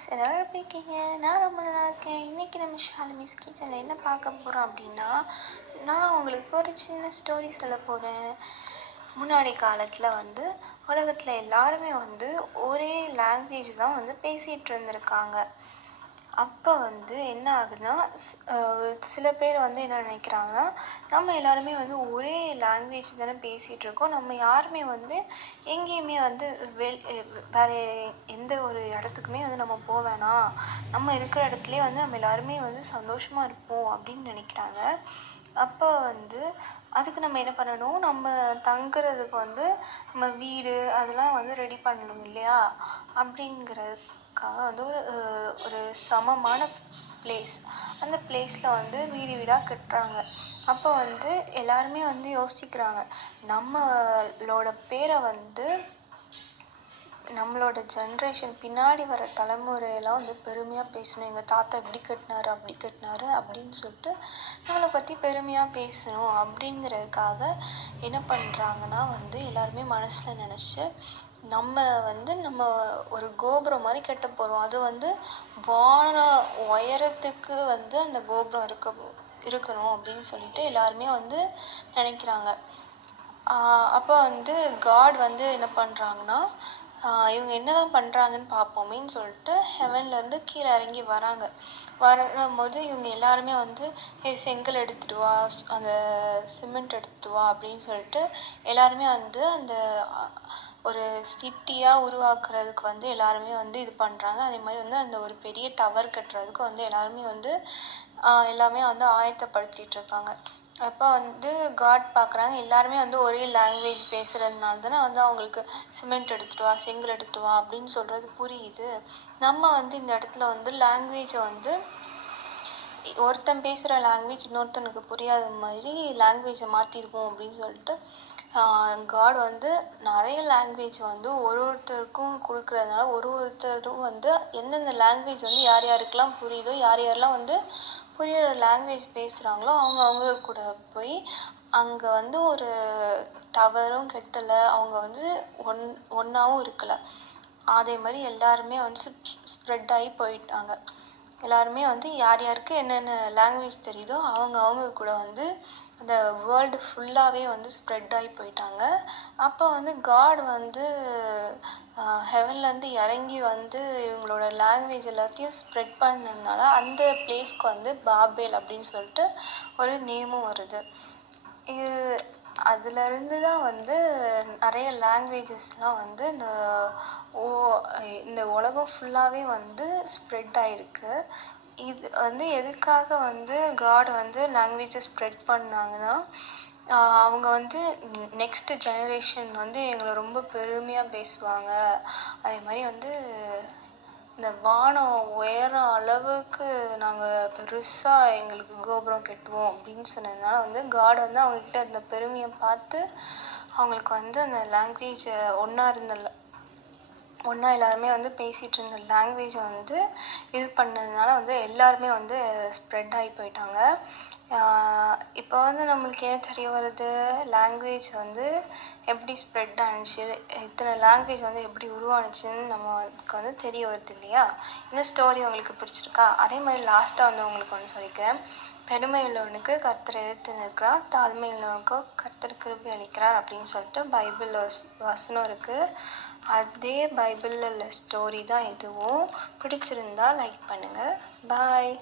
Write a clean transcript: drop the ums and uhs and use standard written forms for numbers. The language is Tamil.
எல்லாரும் எப்படி இருக்கீங்க? நான் ரொம்ப நல்லா இருக்கேன். இன்னைக்கு நம்ம ஷாலினிஸ் கிச்சனில் என்ன பார்க்க போகிறோம் அப்படின்னா, நான் உங்களுக்கு ஒரு சின்ன ஸ்டோரி சொல்ல போகிறேன். முன்னாடி காலத்தில் உலகத்தில் எல்லாருமே ஒரே லாங்குவேஜ் தான் பேசிகிட்டு இருந்திருக்காங்க. அப்போ என்ன ஆகுதுன்னா, சில பேர் என்ன நினைக்கிறாங்கன்னா, நம்ம எல்லாருமே ஒரே லாங்குவேஜ் தானே பேசிகிட்டு இருக்கோம். நம்ம யாருமே எங்கேயுமே வேறு எந்த ஒரு இடத்துக்குமே நம்ம போக வேணாம். நம்ம இருக்கிற இடத்துலையே நம்ம எல்லாருமே சந்தோஷமாக இருப்போம் அப்படின்னு நினைக்கிறாங்க. அப்போ அதுக்கு நம்ம என்ன பண்ணணும், நம்ம தங்குறதுக்கு நம்ம வீடு அதெல்லாம் ரெடி பண்ணணும் இல்லையா? அப்படிங்கிறதுக்காக ஒரு சமமான பிளேஸ், அந்த பிளேஸில் வீடு வீடாக கட்டுறாங்க. அப்போ எல்லாருமே யோசிக்கிறாங்க, நம்மளோட பேரை நம்மளோட ஜென்ரேஷன் பின்னாடி வர தலைமுறையெல்லாம் பெருமையாக பேசணும். எங்கள் தாத்தா இப்படி கட்டினாரு அப்படி கட்டினாரு அப்படின்னு சொல்லிட்டு நம்மளை பற்றி பெருமையாக பேசணும். அப்படிங்கிறதுக்காக என்ன பண்ணுறாங்கன்னா எல்லாருமே மனசில் நினச்சி நம்ம நம்ம ஒரு கோபுரம் மாதிரி கட்ட போகிறோம். அது வான உயரத்துக்கு அந்த கோபுரம் இருக்கணும் அப்படின்னு சொல்லிட்டு எல்லாருமே நினைக்கிறாங்க. அப்போ காட் என்ன பண்ணுறாங்கன்னா, இவங்க என்ன தான் பண்ணுறாங்கன்னு பார்ப்போமேன்னு சொல்லிட்டு ஹெவன்லேருந்து கீழே இறங்கி வரும்போது இவங்க எல்லாருமே செங்கல் எடுத்துகிட்டு வா, அந்த சிமெண்ட் எடுத்துகிட்டு வா அப்படின்னு சொல்லிட்டு எல்லாருமே அந்த ஒரு சிட்டியாக உருவாக்குறதுக்கு எல்லாருமே இது பண்ணுறாங்க. அதே மாதிரி அந்த ஒரு பெரிய டவர் கட்டுறதுக்கு எல்லாருமே எல்லாமே ஆயத்தப்படுத்திட்டு இருக்காங்க. அப்போ காட் பார்க்குறாங்க, எல்லாருமே ஒரே லாங்குவேஜ் பேசுகிறதுனால தானே அவங்களுக்கு சிமெண்ட் எடுத்துகிட்டு வா, செங்கல் எடுத்துகிட்டு வா அப்படின்னு சொல்கிறது புரியுது. நம்ம இந்த இடத்துல லாங்குவேஜை ஒருத்தன் பேசுகிற லாங்குவேஜ் இன்னொருத்தனுக்கு புரியாத மாதிரி லாங்குவேஜை மாற்றிருவோம் அப்படின்னு சொல்லிட்டு காட் நிறைய லாங்குவேஜ் ஒருத்தருக்கும் கொடுக்குறதுனால ஒருத்தரும் எந்தெந்த லாங்குவேஜ் யார் யாருக்கெல்லாம் புரியுதோ, யார் யாரெல்லாம் புரியுற லாங்குவேஜ் பேசுகிறாங்களோ அவங்க கூட போய் அங்கே ஒரு டவரும் கட்டலை, அவங்க ஒன்றாவும் இருக்கலை. அதே மாதிரி எல்லாருமே ஸ்ப்ரெட் ஆகி போயிட்டாங்க. எல்லாருமே யார் யாருக்கு என்னென்ன லாங்குவேஜ் தெரியுதோ அவங்க கூட அந்த வேர்ல்டு ஃபுல்லாகவே ஸ்ப்ரெட் ஆகி போயிட்டாங்க. அப்போ காட் ஹெவன்லேருந்து இறங்கி இவங்களோட லாங்குவேஜ் எல்லாத்தையும் ஸ்ப்ரெட் பண்ணதுனால அந்த பிளேஸ்க்கு பாபேல் அப்படின்னு சொல்லிட்டு ஒரு நேமும் வருது. இது அதுலேருந்து தான் நிறைய லாங்குவேஜஸ்லாம் இந்த உலகம் ஃபுல்லாகவே ஸ்ப்ரெட் ஆகிருக்கு. இது எதுக்காக காட் லாங்குவேஜை ஸ்ப்ரெட் பண்ணாங்கன்னா, அவங்க நெக்ஸ்ட் ஜெனரேஷன் எங்களை ரொம்ப பெருமையாக பேசுவாங்க. அதே மாதிரி இந்த வானம் உயர அளவுக்கு நாங்கள் பெருசாக எங்களுக்கு கோபுரம் கட்டுவோம் அப்படின்னு சொன்னதுனால காட் அவங்கக்கிட்ட இருந்த பெருமையை பார்த்து அவங்களுக்கு அந்த லாங்குவேஜை ஒன்றா எல்லாருமே பேசிகிட்டு இருந்த லாங்குவேஜை இது பண்ணதுனால எல்லாருமே ஸ்ப்ரெட் ஆகி போயிட்டாங்க. இப்போ நம்மளுக்கு என்ன தெரிய வருது, லாங்குவேஜ் எப்படி ஸ்ப்ரெட் ஆணுச்சு, இத்தனை லாங்குவேஜ் எப்படி உருவானுச்சுன்னு நமக்கு தெரிய வருது இல்லையா? இந்த ஸ்டோரி உங்களுக்கு பிடிச்சிருக்கா? அதே மாதிரி லாஸ்ட்டாக உங்களுக்கு சொல்லிக்கிறேன். பெருமை உள்ளவனுக்கு கர்த்தர் எதிர்த்து நிற்கிறார், தாழ்மை உள்ளவனுக்கு கர்த்தர் கிருபை அளிக்கிறார் அப்படின்னு சொல்லிட்டு பைபிளில் ஒரு வசனம் இருக்குது. அதே பைபிளில் உள்ள ஸ்டோரி தான் இதுவும். பிடிச்சிருந்தா லைக் பண்ணுங்கள். பாய்.